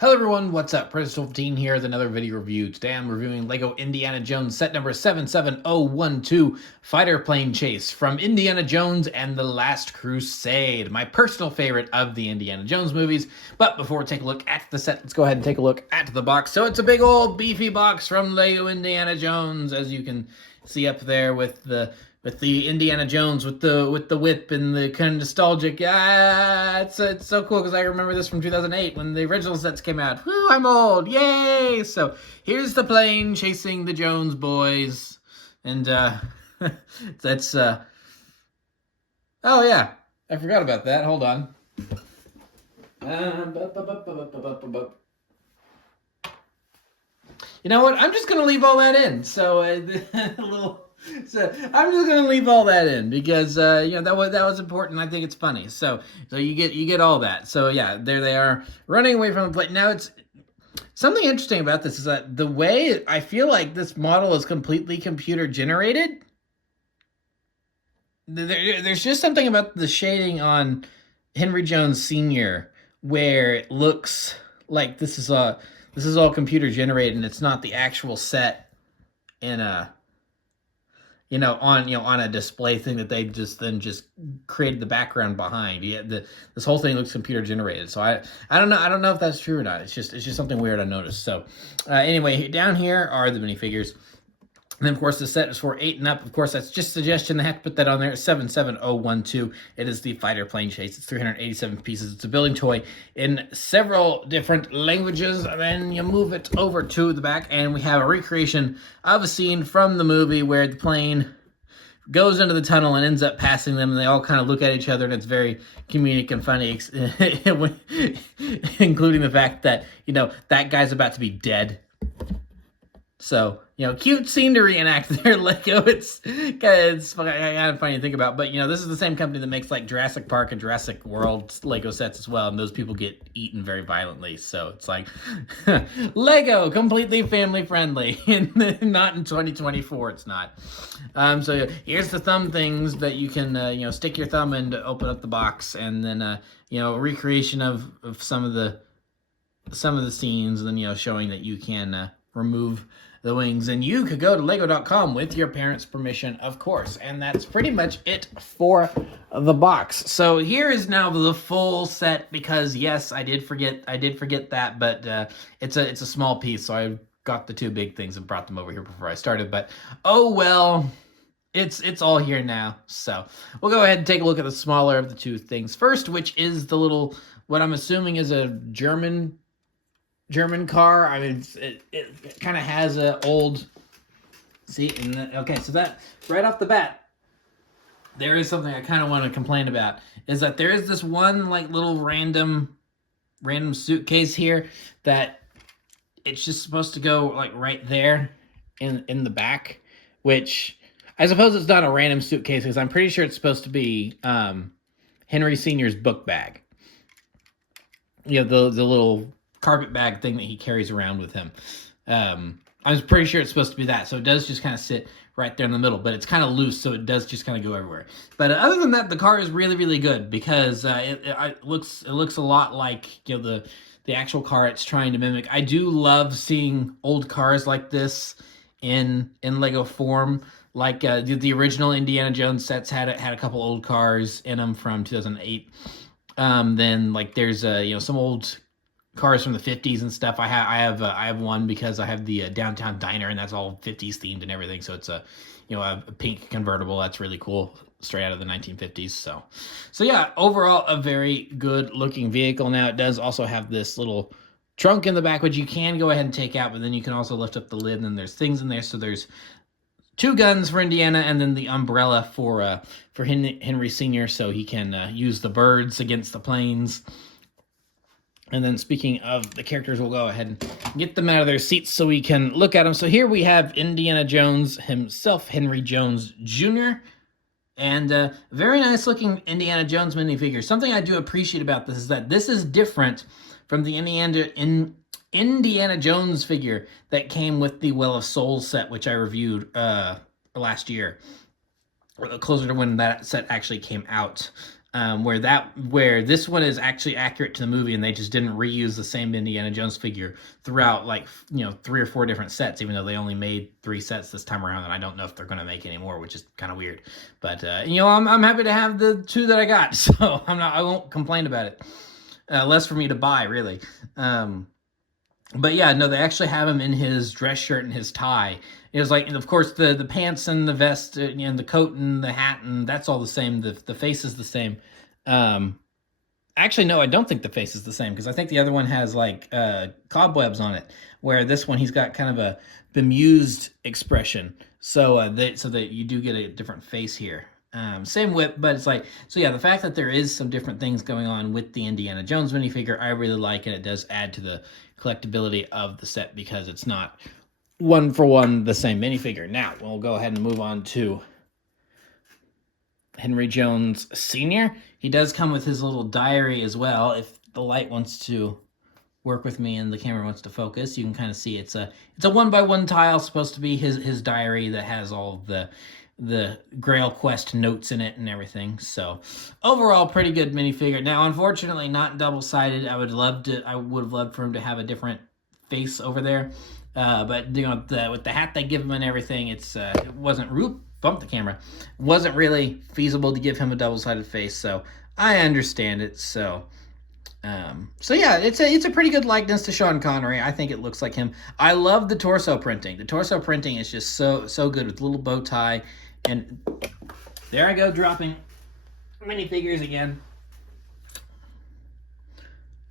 Hello everyone, what's up? Predator15 here with another video review. Today I'm reviewing LEGO Indiana Jones set number 77012, Fighter Plane Chase from Indiana Jones and the Last Crusade, my personal favorite of the Indiana Jones movies. But before we take a look at the set, let's go ahead and take a look at the box. So it's a big old beefy box from LEGO Indiana Jones, as you can see up there with the Indiana Jones with the whip and the kind of nostalgic. It's so cool because I remember this from 2008 when the original sets came out. Woo, I'm old, yay! So here's the plane chasing the Jones boys, and that's oh yeah, I forgot about that. Hold on. You know what? I'm just gonna leave all that in. So a little. So I'm just gonna leave all that in because that was important. I think it's funny. So you get all that. So yeah, there they are running away from the plane. Now it's something interesting about this is that the way I feel like this model is completely computer generated. There's just something about the shading on Henry Jones Sr. where it looks like this is all computer generated and it's not the actual set in a on a display thing that they just created the background behind. Yeah, this whole thing looks computer generated. So I don't know if that's true or not. It's just something weird I noticed. So anyway, down here are the minifigures. And then, of course, the set is for 8 and up. Of course, that's just a suggestion. They have to put that on there. 77012. It is the Fighter Plane Chase. It's 387 pieces. It's a building toy in several different languages. And then you move it over to the back, and we have a recreation of a scene from the movie where the plane goes into the tunnel and ends up passing them, and they all kind of look at each other, and it's very comedic and funny, including the fact that, that guy's about to be dead. So, cute scene to reenact there, Lego. It's kind of funny to think about. But, this is the same company that makes, like, Jurassic Park and Jurassic World Lego sets as well. And those people get eaten very violently. So, it's like, Lego, completely family-friendly. And not in 2024, it's not. So, here's the thumb things that you can, stick your thumb in to open up the box. And then, a recreation of some of the scenes. And then, showing that you can remove the wings, and you could go to lego.com with your parents' permission, of course. And that's pretty much it for the box. So here is now the full set, because yes, I did forget that, but it's a small piece, so I got the two big things and brought them over here before I started. But oh well, it's all here now. So we'll go ahead and take a look at the smaller of the two things first, which is the little, what I'm assuming is a German car. I mean, it kind of has a old, okay, so that right off the bat, there is something I kind of want to complain about, is that there is this one like little random suitcase here that it's just supposed to go like right there in the back, which I suppose it's not a random suitcase because I'm pretty sure it's supposed to be Henry Sr.'s book bag. The little carpet bag thing that he carries around with him. I was pretty sure it's supposed to be that. So it does just kind of sit right there in the middle, but it's kind of loose, so it does just kind of go everywhere. But other than that, the car is really, really good because it looks a lot like the actual car it's trying to mimic. I do love seeing old cars like this in Lego form. Like the original Indiana Jones sets had a couple old cars in them from 2008. Then like there's some old cars from the 50s and stuff. I have one because I have the downtown diner, and that's all 50s themed and everything. So it's a pink convertible that's really cool, straight out of the 1950s. So yeah, overall a very good looking vehicle. Now it does also have this little trunk in the back, which you can go ahead and take out, but then you can also lift up the lid, and then there's things in there. So there's 2 guns for Indiana, and then the umbrella for Henry Sr. so he can use the birds against the planes. And then speaking of the characters, we'll go ahead and get them out of their seats so we can look at them. So here we have Indiana Jones himself, Henry Jones Jr., and a very nice looking Indiana Jones minifigure. Something I do appreciate about this is that this is different from the Indiana Jones figure that came with the Well of Souls set, which I reviewed last year, or closer to when that set actually came out. where this one is actually accurate to the movie, and they just didn't reuse the same Indiana Jones figure throughout, like, 3 or 4 different sets, even though they only made 3 sets this time around, and I don't know if they're going to make any more, which is kind of weird. But I'm happy to have the 2 that I got, so I won't complain about it. Less for me to buy, really. But yeah, no, they actually have him in his dress shirt and his tie. It was like, and of course, the pants and the vest and the coat and the hat, and that's all the same. The face is the same. Actually, no, I don't think the face is the same, because I think the other one has like cobwebs on it, where this one he's got kind of a bemused expression. So that you do get a different face here. Same whip, but it's like, so yeah, the fact that there is some different things going on with the Indiana Jones minifigure, I really like, and it does add to the collectability of the set, because it's not one for one the same minifigure. Now, we'll go ahead and move on to Henry Jones Sr. He does come with his little diary as well. If the light wants to work with me and the camera wants to focus, you can kind of see it's a 1x1 tile, supposed to be his diary that has all the Grail Quest notes in it and everything. So overall, pretty good minifigure. Now, unfortunately, not double-sided. I would have loved for him to have a different face over there. But with the hat they give him and everything, it wasn't bump the camera. Wasn't really feasible to give him a double-sided face. So I understand it. So yeah, it's a pretty good likeness to Sean Connery. I think it looks like him. I love the torso printing. The torso printing is just so good, with the little bow tie. And there I go, dropping minifigures again.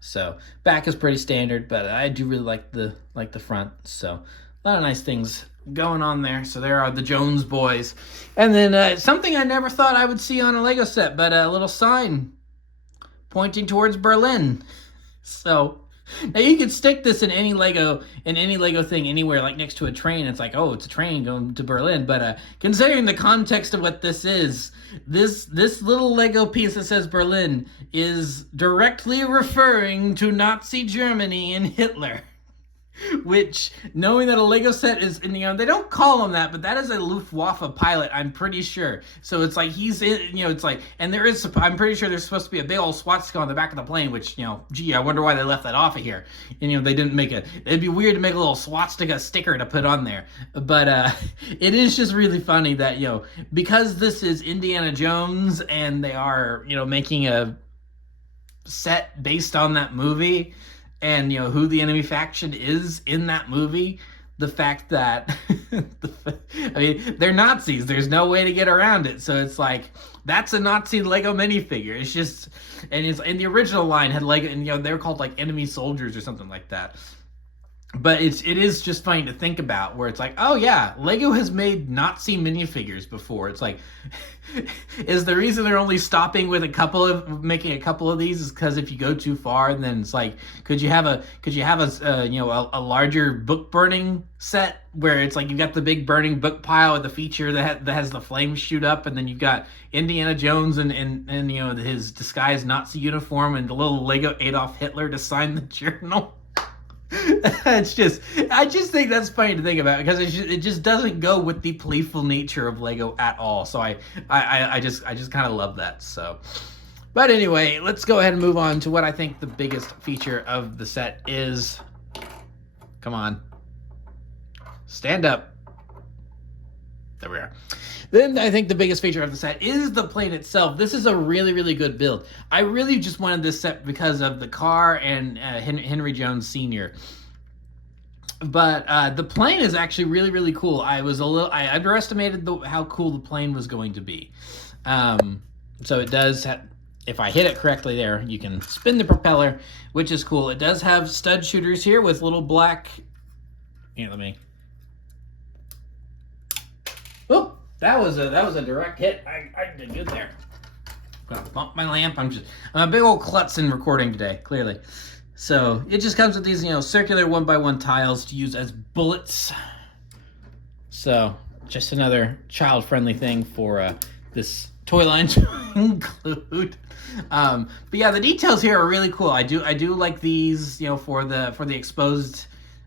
So back is pretty standard, but I do really like the front. So a lot of nice things going on there. So there are the Jones boys, and then something I never thought I would see on a Lego set, but a little sign pointing towards Berlin. So now you could stick this in any Lego thing anywhere, like next to a train. It's like, oh, it's a train going to Berlin. But considering the context of what this is, this little Lego piece that says Berlin is directly referring to Nazi Germany and Hitler. Which, knowing that a Lego set is, they don't call him that, but that is a Luftwaffe pilot, I'm pretty sure. So it's like he's in, it's like, and I'm pretty sure there's supposed to be a big old swastika on the back of the plane, which, gee, I wonder why they left that off of here. And, they didn't make it'd be weird to make a little swastika sticker to put on there. But it is just really funny that, because this is Indiana Jones and they are, making a set based on that movie, and who the enemy faction is in that movie, the fact that they're Nazis, there's no way to get around it. So it's like, that's a Nazi Lego minifigure. It's just, and it's in the original line had Lego, and they were called like enemy soldiers or something like that. But it is just funny to think about, where it's like, oh yeah, Lego has made Nazi minifigures before. It's like, is the reason they're only stopping with making a couple of these is because if you go too far, then it's like, could you have a larger book burning set where it's like you've got the big burning book pile with the feature that has the flames shoot up, and then you've got Indiana Jones and his disguised Nazi uniform and the little Lego Adolf Hitler to sign the journal. I just think that's funny to think about, because it just doesn't go with the playful nature of Lego at all. So I just kind of love that. So, but anyway, let's go ahead and move on to what I think the biggest feature of the set is. Come on, stand up. There we are. Then I think the biggest feature of the set is the plane itself. This is a really, really good build. I really just wanted this set because of the car and Henry Jones Sr. But the plane is actually really, really cool. I underestimated how cool the plane was going to be. So it does if I hit it correctly there, you can spin the propeller, which is cool. It does have stud shooters here with little black... Here, let me... Oh! That was a direct hit. I did good there. Gotta bump my lamp. I'm a big old klutz in recording today, clearly. So it just comes with these, circular 1x1 tiles to use as bullets. So just another child-friendly thing for this toy line to include. But yeah, the details here are really cool. I do like these, for the exposed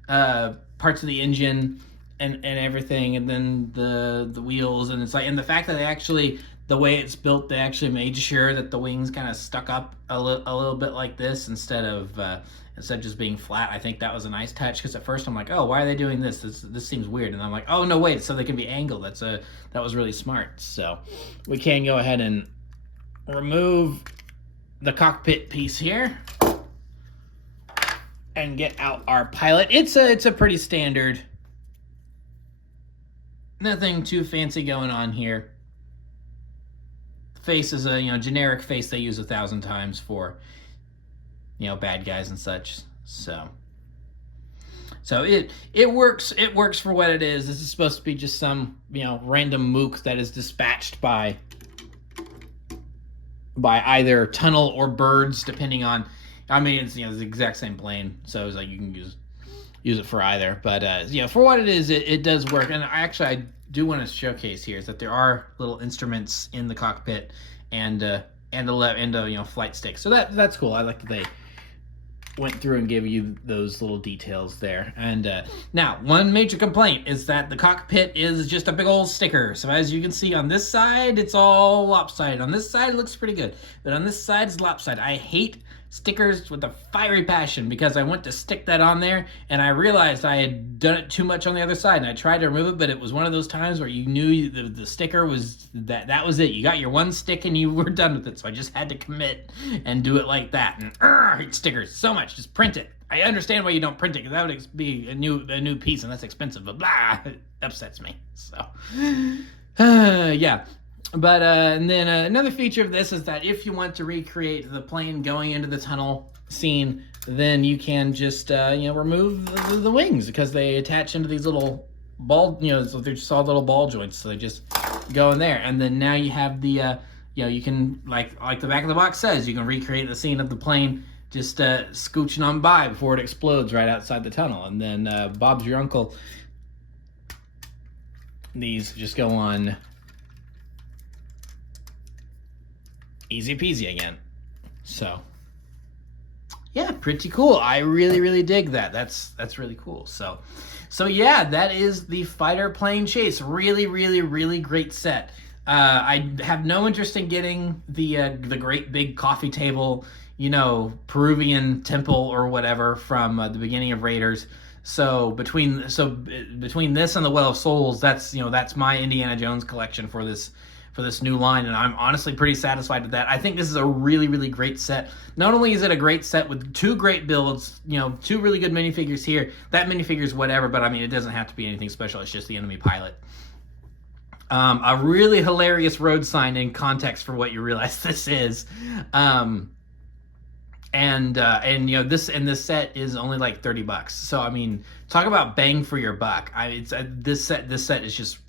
parts of the engine. And everything, and then the wheels, and it's like, and the fact that the way it's built, they actually made sure that the wings kind of stuck up a little bit like this instead of just being flat. I think that was a nice touch, because at first I'm like, oh, why are they doing this? This seems weird. And I'm like, oh no, wait, so they can be angled. That was really smart. So we can go ahead and remove the cockpit piece here and get out our pilot. It's a pretty standard, nothing too fancy going on here. Face is a generic face they use 1,000 times for bad guys and such. So it works for what it is. This is supposed to be just some random mook that is dispatched by either tunnel or birds, depending on. I mean, it's the exact same plane, so it's like you can use it for either. But for what it is, it does work. And I do want to showcase here is that there are little instruments in the cockpit and a flight stick. So that's cool. I like that they went through and gave you those little details there. And now, one major complaint is that the cockpit is just a big old sticker. So as you can see on this side, it's all lopsided. On this side, it looks pretty good. But on this side, it's lopsided. I hate stickers with a fiery passion, because I went to stick that on there and I realized I had done it too much on the other side, and I tried to remove it, but it was one of those times where you knew the sticker was that was it. You got your one stick and you were done with it. So I just had to commit and do it like that. And I hate stickers so much. Just print it. I understand why you don't print it, because that would be a new piece and that's expensive, but blah, it upsets me. So yeah. But and then another feature of this is that if you want to recreate the plane going into the tunnel scene, then you can just remove the wings, because they attach into these little ball, so they're just all little ball joints, so they just go in there. And then now you have the you can, like the back of the box says, you can recreate the scene of the plane just scooching on by before it explodes right outside the tunnel. And then Bob's Your Uncle, these just go on easy peasy again. So yeah, pretty cool. I really dig that. That's really cool. So yeah, that is the fighter plane chase. Really great set. I have no interest in getting the great big coffee table, Peruvian temple or whatever from the beginning of Raiders. So between this and the Well of Souls, that's my Indiana Jones collection for this new line, and I'm honestly pretty satisfied with that. I think this is a really great set. Not only is it a great set with two great builds, two really good minifigures here. That minifigure's whatever, but I mean, it doesn't have to be anything special. It's just the enemy pilot. A really hilarious road sign in context for what you realize this is. This set is only like $30. So I mean, talk about bang for your buck. This set is just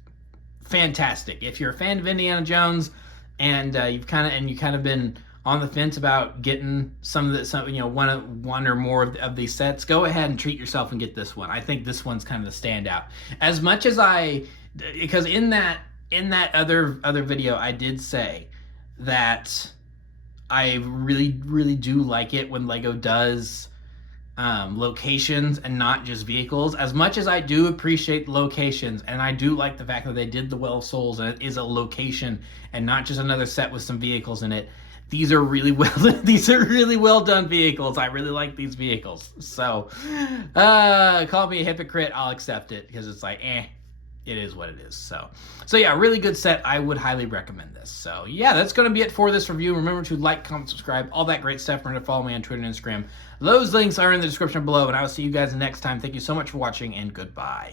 fantastic. If you're a fan of Indiana Jones and you've kind of been on the fence about getting one or more of these sets, go ahead and treat yourself and get this one. I think this one's kind of the standout. As much as because in that other video I did say that I really do like it when Lego does locations and not just vehicles. As much as I do appreciate locations, and I do like the fact that they did the Well of Souls and it is a location and not just another set with some vehicles in it, these are really well done vehicles. I really like these vehicles. So call me a hypocrite, I'll accept it, because it's like it is what it is. So yeah, really good set. I would highly recommend this. So yeah, that's going to be it for this review. Remember to like, comment, subscribe, all that great stuff. Remember to follow me on Twitter and Instagram. Those links are in the description below, and I will see you guys next time. Thank you so much for watching, and goodbye.